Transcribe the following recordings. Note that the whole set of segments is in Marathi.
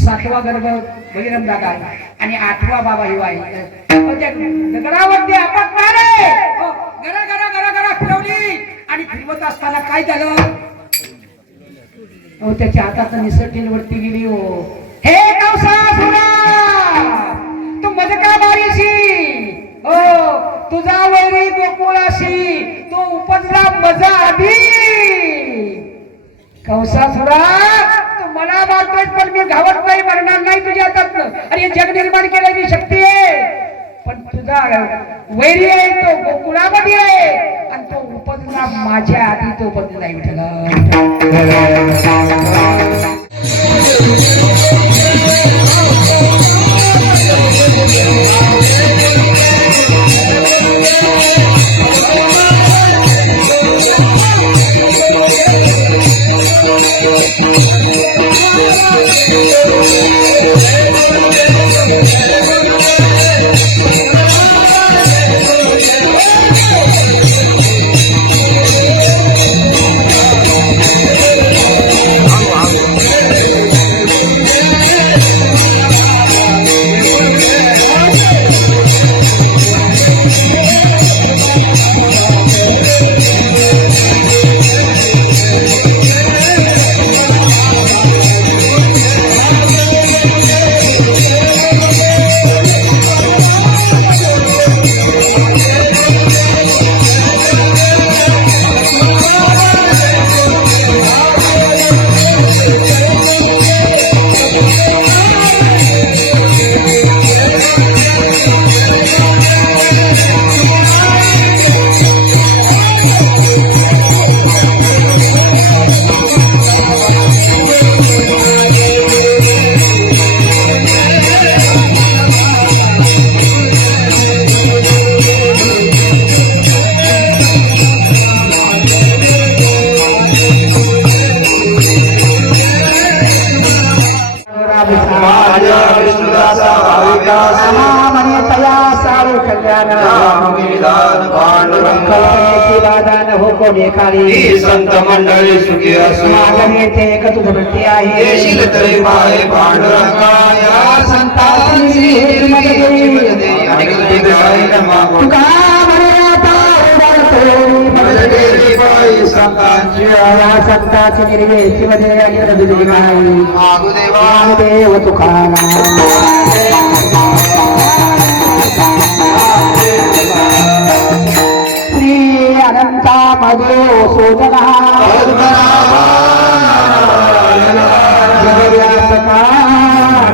सातवा गर्भ बहिरम दादा आणि आठवा बाबा हिवा दगडावरती आपट मारे गरा गरा गरा गरा फिरवली आणि फिरवत असताना काय झालं त्याच्या हातातून निसर्गीवरती गेली हो हे कौसासुरा तू मज का मारीशी हो तुझा वैरी गोकुळाशी तो उपजला मजा आधी कौसासुरा मला मारतोय पण मी घावत नाही मरणार नाही तुझ्या हातात आणि जग निर्माण केलेली शक्ती आहे पण तुझा वैरी आहे तो गोकुळामध्ये आहे आणि तो उपजला माझ्या आधी तो उपजला विठ्ठल संत मंडळी सुखी असो येशील तरी पाय पांडुरंगा या संतांची निर्मल दे अनेक ठिकाणी मागो संतांची संतांची निर्वेची मध्ये देव तुकाराम अनंता मधो सोजना जगव्यासका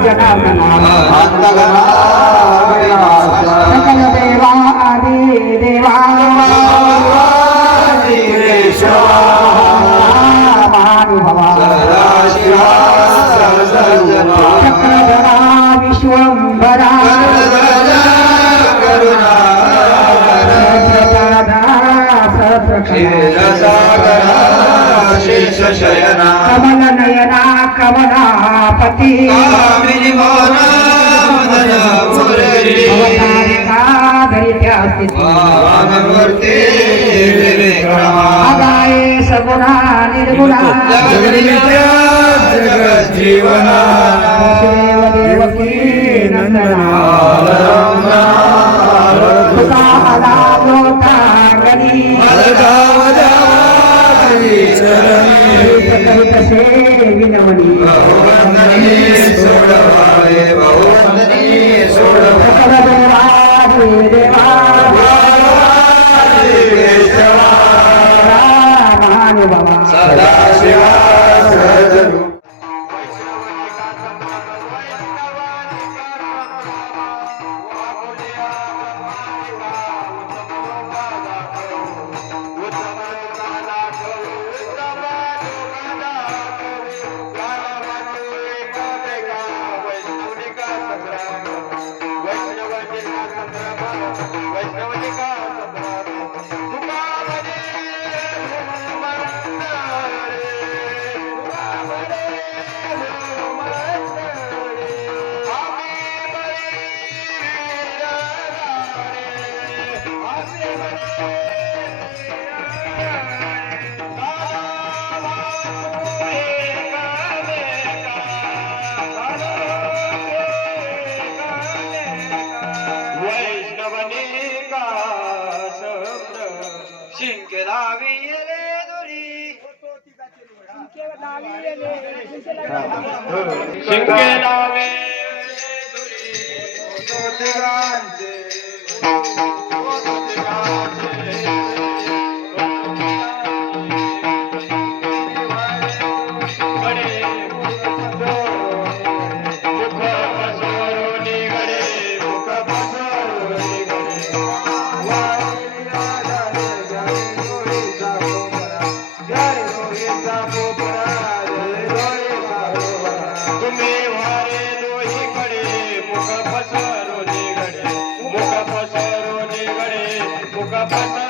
जनार्दना सकल देवा आदि देवा महानुभवा चक्रधरा विश्वंभरा शेष शयना कमल नयना कमलापति अवतारिका धरित्या आगाये सगुणा निर्गुणा जगत जीवना देवकी नंदना तुका आला लोटा गणी कसे विनवणी महानुभावा सदाशिवा मुख पसरो निगडे मुख पसरो